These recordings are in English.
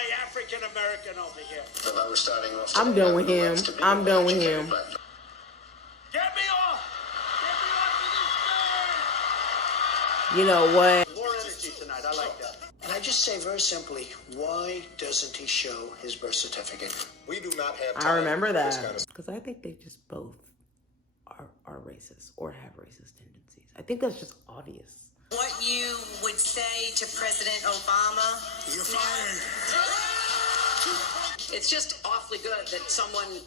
my African American over here. If I was starting off I'm done with him. I'm done with him. Get me off! Get me off of this thing! You know what? More energy tonight. I like that. And I just say very simply, why doesn't he show his birth certificate? We do not have time I remember for this that kind of because I think they just both are racist or have racist tendencies. I think that's just obvious. What you would say to President Obama? You're fired. It's just awfully good that someone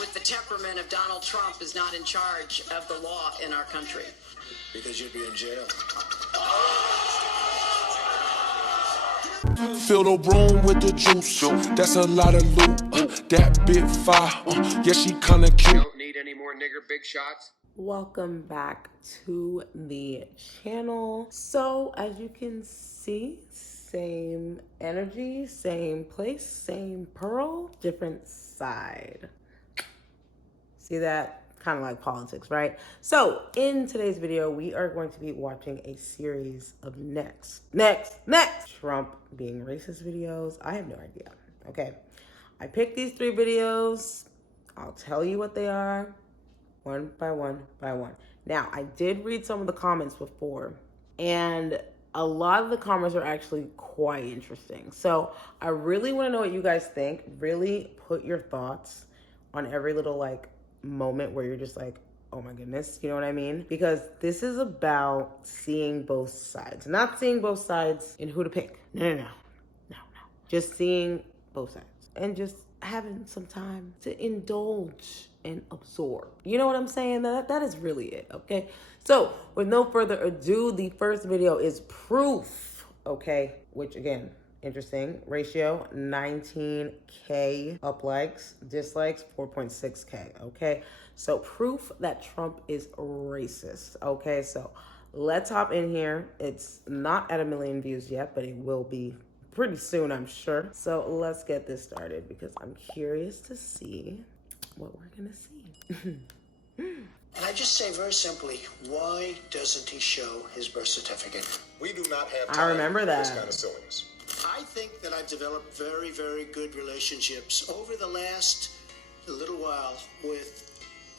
with the temperament of Donald Trump is not in charge of the law in our country. Because you'd be in jail. Fill the room with the juice. That's a lot of loot. That bit fire. Yeah, she kinda cute. Don't need any more nigger big shots. Welcome back to the channel. So as you can see, same energy, same place, same pearl, different side. See that? Kind of like politics, right? So in today's video, we are going to be watching a series of next Trump being racist videos. I have no idea. Okay. I picked these 3 videos. I'll tell you what they are one by one by one. Now, I did read some of the comments before, and a lot of the comments are actually quite interesting. So I really want to know what you guys think. Really put your thoughts on every little like moment where you're just like, oh my goodness, you know what I mean? Because this is about seeing both sides. Not seeing both sides in who to pick. No. Just seeing both sides and just having some time to indulge and absorb. You know what I'm saying? That is really it, okay? So with no further ado, the first video is proof, okay? Which again, interesting. Ratio 19K up likes, dislikes 4.6K, okay? So proof that Trump is racist, okay? So let's hop in here. It's not at 1 million views yet, but it will be pretty soon, I'm sure. So let's get this started because I'm curious to see what we're gonna see. And I just say very simply, why doesn't he show his birth certificate? we do not have I time remember for this that. kind of silliness. I think that I've developed very, very good relationships over the last little while with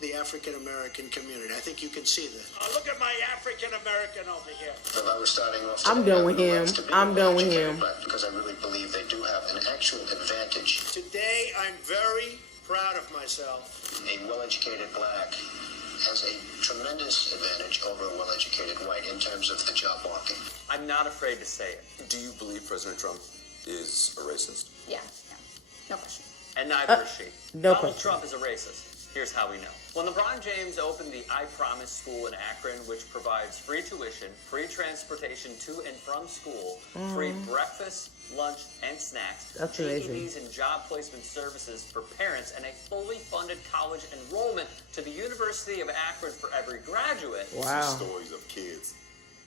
the African American community. I think you can see that. Look at my African American over here. If I was starting off I'm done with him. I'm done with him. Because I really believe they do have an actual advantage. Today, I'm very proud of myself. A well-educated black has a tremendous advantage over a well-educated white in terms of the job market. I'm not afraid to say it. Do you believe President Trump is a racist? Yeah, no question. And neither is she. No Donald question. Trump is a racist. Here's how we know. When LeBron James opened the I Promise School in Akron, which provides free tuition, free transportation to and from school, free breakfast, lunch, and snacks, That's amazing. GEDs and job placement services for parents, and a fully funded college enrollment to the University of Akron for every graduate. Wow. Stories of kids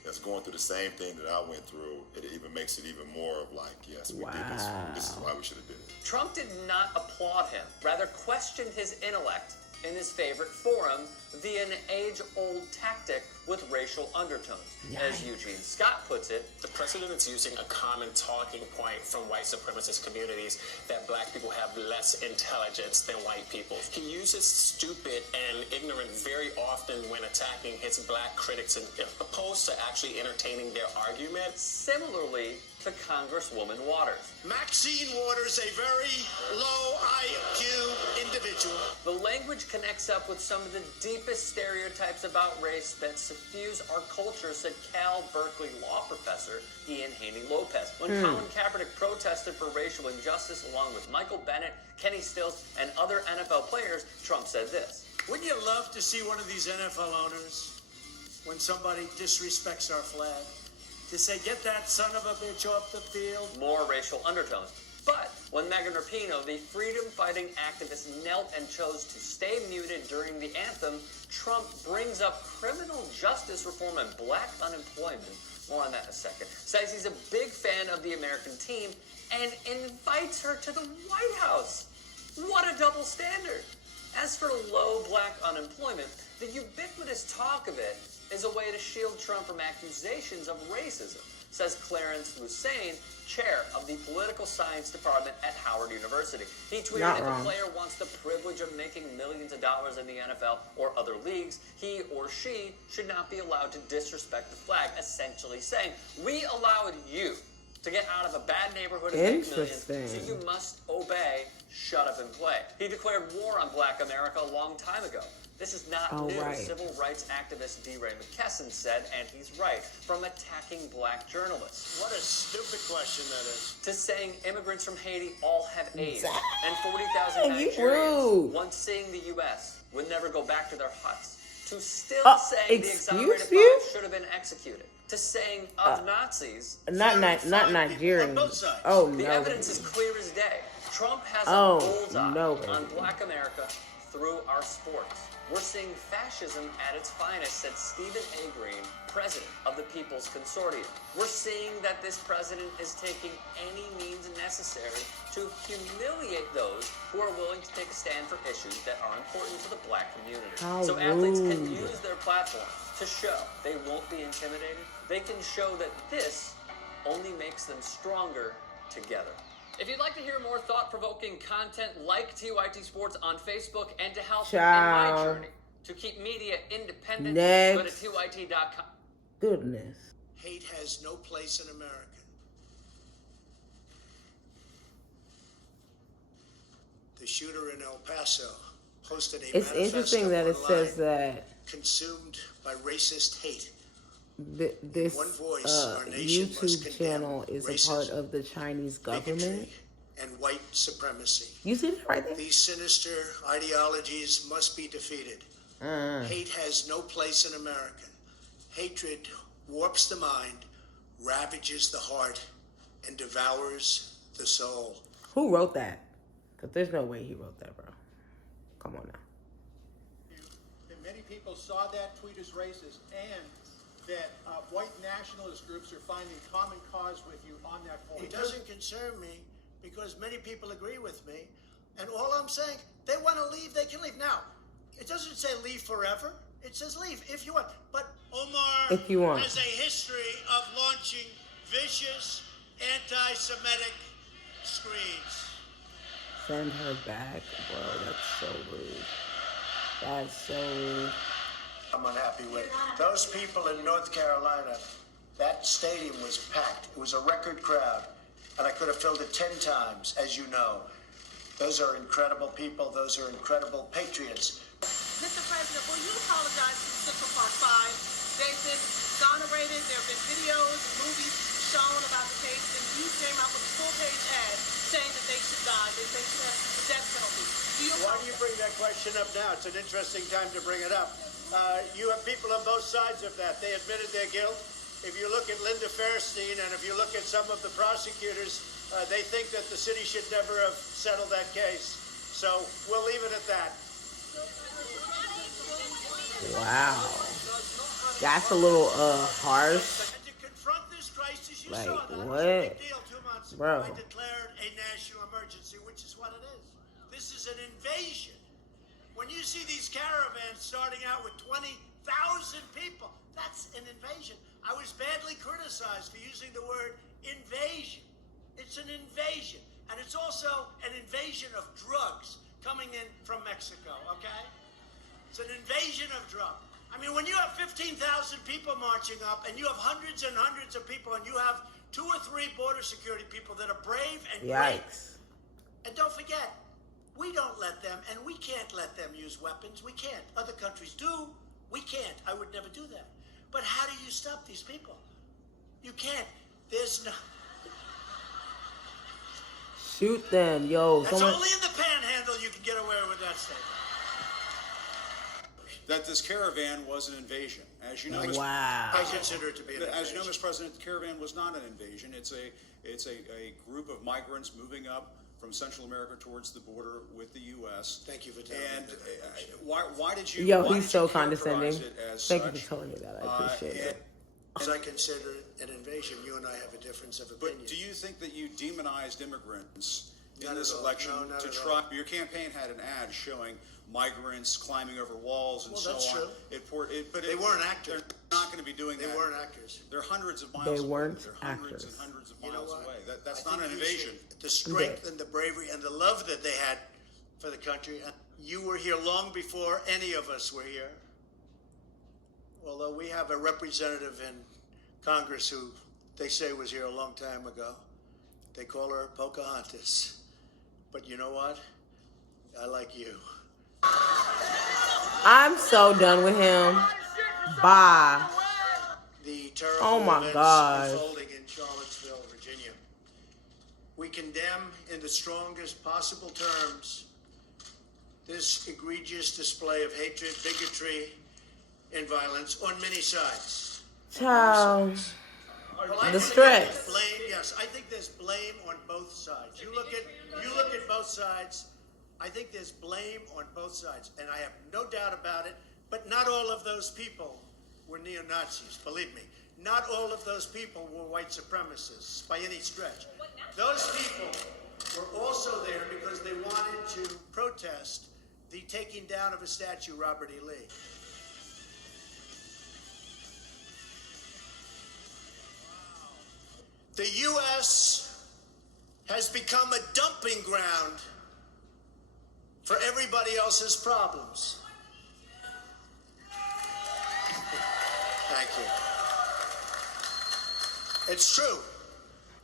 that's going through the same thing that I went through. It even makes it even more of like, yes, we did this. This is why we should have did it. Trump did not applaud him, rather questioned his intellect in his favorite forum via an age-old tactic with racial undertones. As Eugene Scott puts it, the president is using a common talking point from white supremacist communities that black people have less intelligence than white people. He uses stupid and ignorant very often when attacking his black critics as opposed to actually entertaining their argument. similarly to Congresswoman Waters. Maxine Waters, a very low IQ individual. The language connects up with some of the deepest stereotypes about race that suffuse our culture, said Cal Berkeley law professor Ian Haney Lopez. When Colin Kaepernick protested for racial injustice along with Michael Bennett, Kenny Stills, and other NFL players, Trump said this. Wouldn't you love to see one of these NFL owners, when somebody disrespects our flag, to say, get that son of a bitch off the field? More racial undertones. But when Megan Rapinoe, the freedom-fighting activist, knelt and chose to stay muted during the anthem, Trump brings up criminal justice reform and black unemployment. More on that in a second. Says he's a big fan of the American team and invites her to the White House. What a double standard. As for low black unemployment, the ubiquitous talk of it is a way to shield Trump from accusations of racism, says Clarence Hussein, chair of the political science department at Howard University. He tweeted, Not if wrong. a player wants the privilege of making millions of dollars in the NFL or other leagues, he or she should not be allowed to disrespect the flag, essentially saying, we allowed you to get out of a bad neighborhood and make millions, so you must obey, shut up and play. He declared war on Black America a long time ago. This is not new. Right. Civil rights activist D. Ray McKesson said, and he's right, from attacking black journalists. What a stupid question that is. To saying immigrants from Haiti all have AIDS. Dang, And 40,000 you Nigerians, rude. once seeing the U.S., would never go back to their huts. To still saying the excuse exonerated you? five should have been executed. To saying of Nazis. Not Nigerian. Oh, no. The evidence is clear as day. Trump has Oh, a bullseye no, on baby. Black America through our sports. We're seeing fascism at its finest, said Stephen A. Green, president of the People's Consortium. We're seeing that this president is taking any means necessary to humiliate those who are willing to take a stand for issues that are important to the black community. How So athletes can rude. use their platform to show they won't be intimidated. They can show that this only makes them stronger together. If you'd like to hear more thought-provoking content like TYT Sports on Facebook and to help in my Ciao. journey to keep media independent, Next. go to TYT.com. Goodness. Hate has no place in America. The shooter in El Paso posted a It's interesting that it says that consumed by racist hate. This One voice, our nation must YouTube condemn channel is a part racism, of the Chinese government. bigotry, and white supremacy. You see that right there? These sinister ideologies must be defeated. Hate has no place in America. Hatred warps the mind, ravages the heart, and devours the soul. Who wrote that? Because there's no way he wrote that, bro. Come on now. And many people saw that tweet as racist, and that white nationalist groups are finding common cause with you on that point. It doesn't concern me because many people agree with me. And all I'm saying, they want to leave, they can leave. Now, it doesn't say leave forever. It says leave if you want. But Omar If you want. has a history of launching vicious anti-Semitic screeds. Send her back, bro. That's so rude. That's so rude. I'm unhappy with those people in North Carolina. That stadium was packed. It was a record crowd, and I could have filled it 10 times, as you know. Those are incredible people. Those are incredible patriots. Mr. President, will you apologize to Central Park 5? They've been exonerated. There have been videos and movies shown about the case, and you came out with a full-page ad saying that they should die, that they should have the death penalty. Why do you bring that question up now? It's an interesting time to bring it up. You have people on both sides of that. They admitted their guilt. If you look at Linda Fairstein and if you look at some of the prosecutors, they think that the city should never have settled that case. So we'll leave it at that. Wow. That's a little harsh. And to confront this crisis, you Like, saw that. It was what? a big deal 2 months ago. Bro. I declared a national emergency, which is what it is. This is an invasion. When you see these caravans starting out with 20,000 people, that's an invasion. I was badly criticized for using the word invasion. It's an invasion. And it's also an invasion of drugs coming in from Mexico, okay? It's an invasion of drugs. I mean, when you have 15,000 people marching up and you have hundreds and hundreds of people and you have 2 or 3 border security people that are brave and great. Yikes. And don't forget, we don't let them, and we can't let them use weapons. We can't. Other countries do. We can't. I would never do that. But how do you stop these people? You can't. There's no... Shoot them, yo. That's Someone... only in the panhandle you can get away with that statement. That this caravan was an invasion. As you know, Wow. I consider it to be an invasion. As you know, Mr. President, the caravan was not an invasion. It's a group of migrants moving up from Central America towards the border with the U.S. Thank you for telling and, me that. Why did you? Yo, why he's did so you condescending. characterize it as Thank you such? for telling me that. I appreciate it. As I consider it an invasion, you and I have a difference of opinion. But do you think that you demonized immigrants in this election to try. Your campaign had an ad showing migrants climbing over walls and so on. True. But they weren't actors. They're not going to be doing that. They weren't actors. They're hundreds of miles away. They weren't They're actors. hundreds and hundreds of miles away. That's not an invasion. The strength and the bravery and the love that they had for the country. You were here long before any of us were here. Although we have a representative in Congress who they say was here a long time ago. They call her Pocahontas. But you know what? I like you. I'm so done with him. Bye. The terrible Oh my events gosh. unfolding in Charlottesville, Virginia. We condemn in the strongest possible terms this egregious display of hatred, bigotry, and violence on many sides. Child. Well, The stress. Blame, yes, I think there's blame on both sides. You look at both sides. I think there's blame on both sides, and I have no doubt about it. But not all of those people were neo-Nazis. Believe me, not all of those people were white supremacists by any stretch. Those people were also there because they wanted to protest the taking down of a statue, Robert E. Lee. The U.S. has become a dumping ground for everybody else's problems. Thank you. It's true.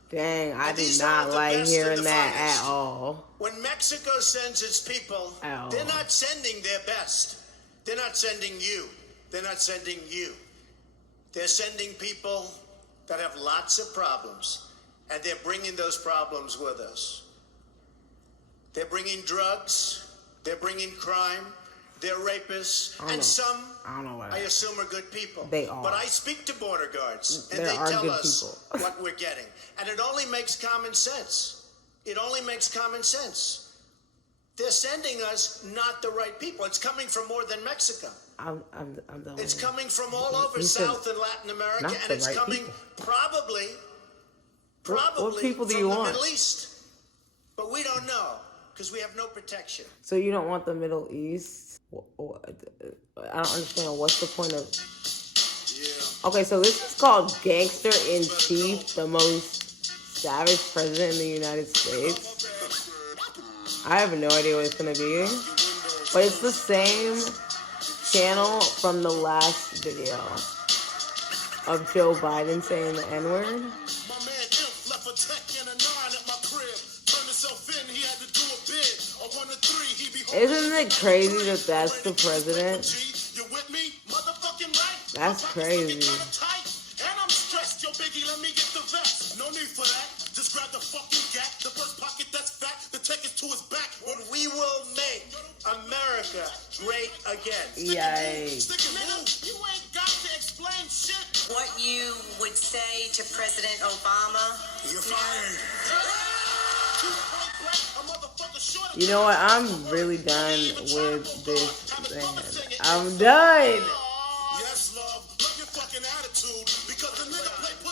Dang, I do not like hearing that at all. When Mexico sends its people, they're not sending their best. They're not sending you. They're not sending you. They're sending people that have lots of problems, and they're bringing those problems with us. They're bringing drugs, they're bringing crime, they're rapists, and some, I assume, are good people. They are. But I speak to border guards, and There they are tell good us people. what we're getting. And it only makes common sense. It only makes common sense. They're sending us not the right people. It's coming from more than Mexico. I'm done. It's with him. coming from all over He said South and Latin America, not and the it's right coming people. probably What people do from you the want? Middle East. But we don't know, because we have no protection. So you don't want the Middle East? I don't understand. What's the point of... Okay, so this is called Gangster in Chief, the most savage president in the United States. I have no idea what it's going to be. But it's the same channel from the last video of Joe Biden saying the N-word. Isn't it crazy that that's the president? That's crazy. We will make America great again. Yikes. What you would say to President Obama? You're fired. You know what? I'm really done with this man. I'm done.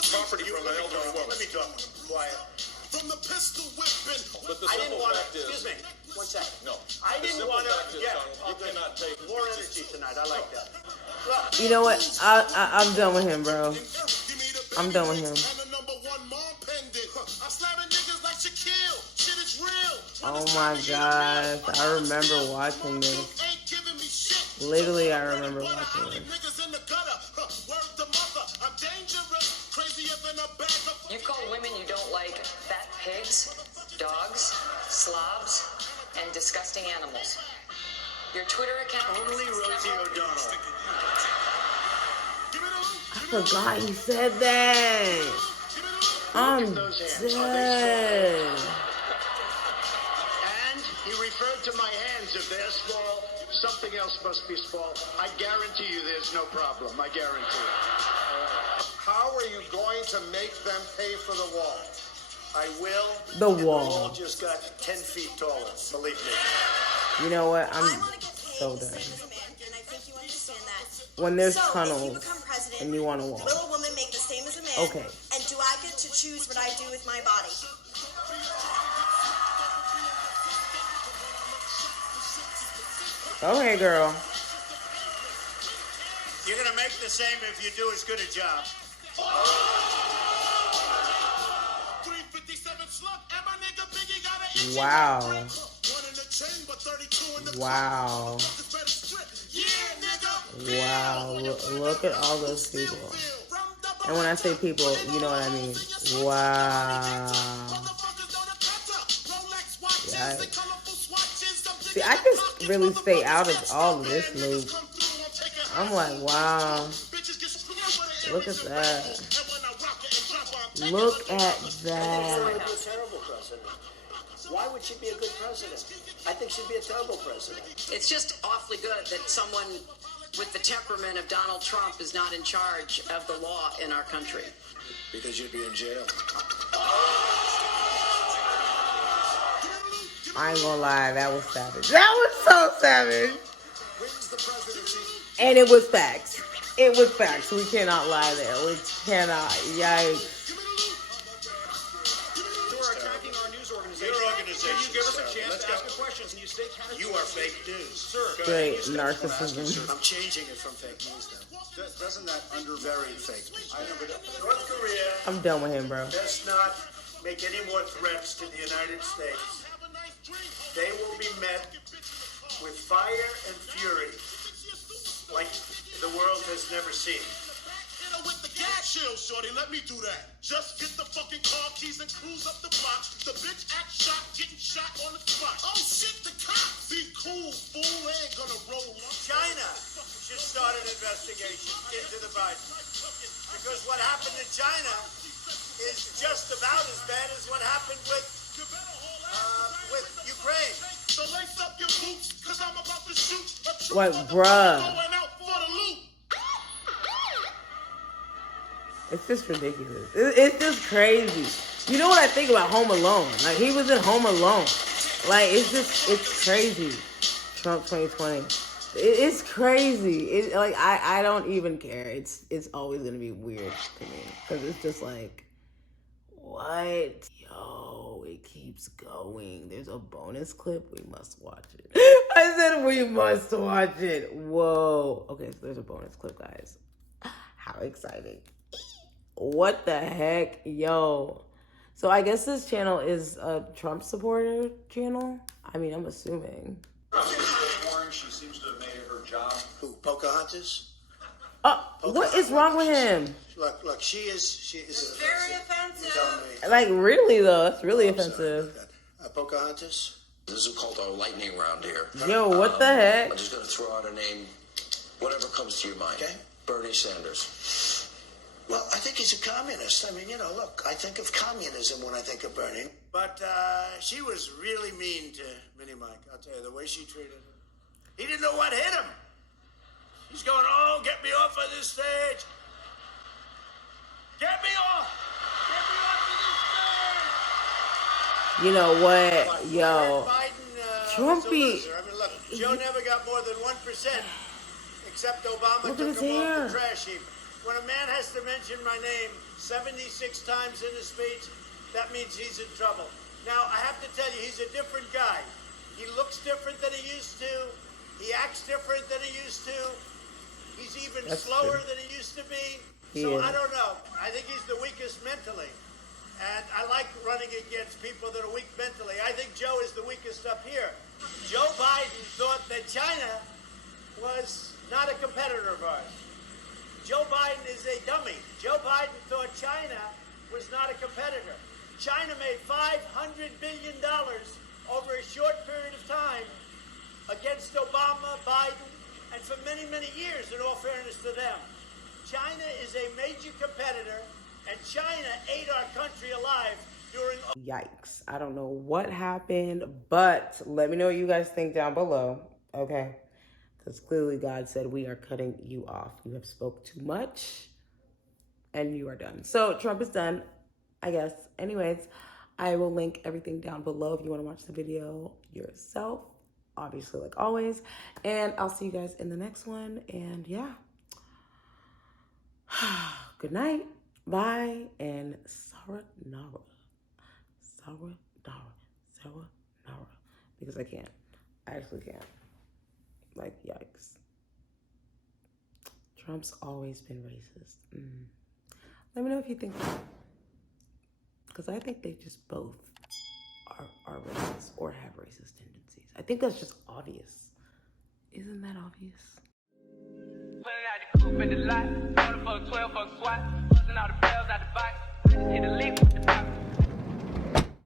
Property from an elderly woman. Let me talk. Quiet. From the pistol whipping. But the I didn't simple want fact to. is, Excuse me. One second. No. I The didn't simple want fact to. is, Yeah. Donald, you cannot take more energy tonight. I like that. Look. You know what? I'm done with him, bro. I'm done with him. Oh my gosh. I remember watching this. Literally, I remember watching this. You call women you don't like fat pigs, dogs, slobs, and disgusting animals. Your Twitter account... Only Rosie O'Donnell. I forgot he said that. I'm dead. And he referred to my hands. If they're small, something else must be small. I guarantee you there's no problem. I guarantee you. How are you going to make them pay for the wall? I will. The and wall. The wall just got 10 feet taller. Believe me. You know what? I'm so done. When there's tunnels and you want a wall. Will a woman make the same as a man? Okay. And do I get to choose what I do with my body? Go ahead, girl. You're going to make the same if you do as good a job. Wow. Wow. Wow. Look at all those people. And when I say people, you know what I mean. Wow. Yikes. See, I just really stay out of all of this loop. I'm like, wow. Look at that. Look at that. Why would she be a good president? I think she'd be a terrible president. It's just awfully good that someone with the temperament of Donald Trump is not in charge of the law in our country. Because you'd be in jail. I ain't gonna lie, that was savage. That was so savage. And it was facts. It was facts. We cannot lie there. We cannot. Yikes. Your organization. Can you give us a chance to ask a question? Can you stay casual? You are fake news. Sir. Straight narcissism. I'm changing it from fake news then. Doesn't that Very fake news. North Korea I'm done with him, bro. does not make any more threats to the United States. They will be met with fire and fury like the world has never seen. With the gas shield, shorty, let me do that. Just get the fucking car keys and cruise up the block. The bitch act shot, getting shot on the spot. Oh shit, the cops! Be cool, fool, they ain't gonna roll up. China should start an investigation into the Biden. Because what happened in China is just about as bad as what happened with Ukraine. So lace up your boots, cause I'm about to shoot a troop Like, of the bruh. going out for the loot. It's just ridiculous. It's just crazy. You know what I think about Home Alone? Like, he was in Home Alone. Like, it's crazy. Trump 2020. It's crazy. I don't even care. It's always gonna be weird to me. Because it's just like, what? Yo, it keeps going. There's a bonus clip. We must watch it. I said we must watch it. Whoa. Okay, so there's a bonus clip, guys. How exciting. What the heck? Yo. So I guess this channel is a Trump supporter channel. I mean, I'm assuming. She seems to have made it her job. Who, Pocahontas? What is wrong with him? Look, she is Very offensive. Like, really, though? That's really offensive. Pocahontas? This is called our lightning round here. Yo, what the heck? I'm just going to throw out a name, whatever comes to your mind. Okay. Bernie Sanders. Well, I think he's a communist. I mean, look, I think of communism when I think of Bernie. But she was really mean to Minnie Mike. I'll tell you, the way she treated him. He didn't know what hit him. He's going, oh, get me off of this stage. Get me off. Get me off of this stage. You know what? Yo. Trumpy. I mean, look, Joe never got more than 1%, except Obama Look at took his him off hair. the trash heap. When a man has to mention my name 76 times in a speech, that means he's in trouble. Now, I have to tell you, he's a different guy. He looks different than he used to. He acts different than he used to. He's even slower than he used to be. So I don't know. I think he's the weakest mentally. And I like running against people that are weak mentally. I think Joe is the weakest up here. Joe Biden thought that China was not a competitor of ours. Joe Biden is a dummy. Joe Biden thought China was not a competitor. China made $500 billion over a short period of time against Obama, Biden, and for many, many years, in all fairness to them. China is a major competitor, and China ate our country alive during... Yikes. I don't know what happened, but let me know what you guys think down below, okay? Because clearly God said we are cutting you off. You have spoke too much, and you are done. So Trump is done, I guess. Anyways, I will link everything down below if you want to watch the video yourself, obviously, like always. And I'll see you guys in the next one. And yeah, good night, bye, and sayonara. Sayonara. Because I can't. I actually can't. Like, yikes. Trump's always been racist. Let me know if you think that. Because I think they just both are racist or have racist tendencies. I think that's just obvious. Isn't that obvious? Putting out the coupe in the lot, 12 for a squat, busting out the bell.